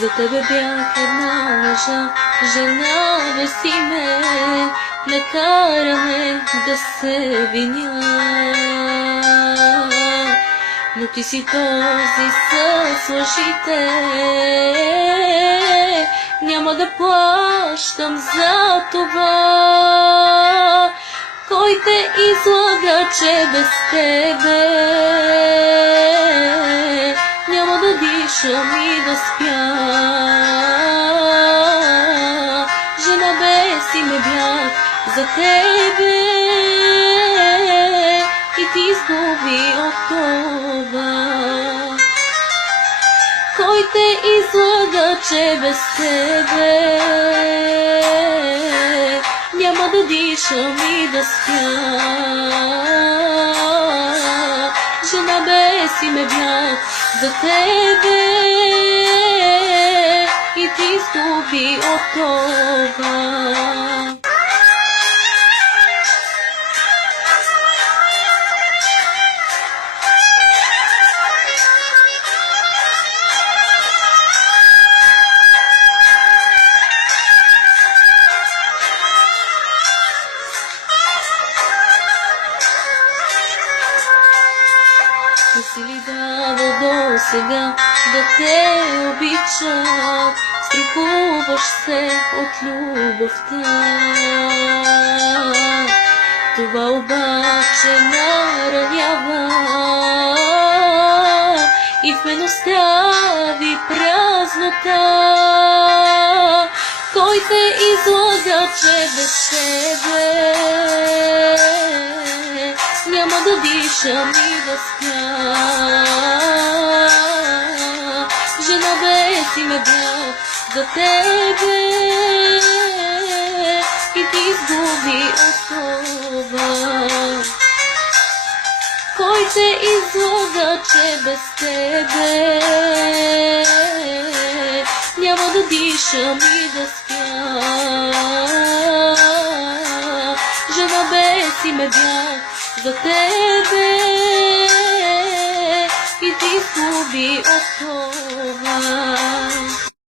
За тебе бях една лъжа, жена си ме, накараме да се виня. Но ти си този с лъжите, няма да плащам за това. Кой те излага, че без тебе няма да дишам и да спя? Жена без име бях за тебе и ти изгуби от това. Кой те излага, че без тебе няма да дишам и да спя? Жена без име бях за тебе и ти изгуби от това. Не си ли давал до сега да те обичат? Страхуваш се от любовта. Това обаче наранява и в мен остави празнота. Кой те излага, че без тебе няма да дишам и да спя? Жена без име бях за тебе и ти изгуби от това. Кой те излага, че без тебе няма да дишам и да спя? Жена без име бях за тебе и ти изгуби от това.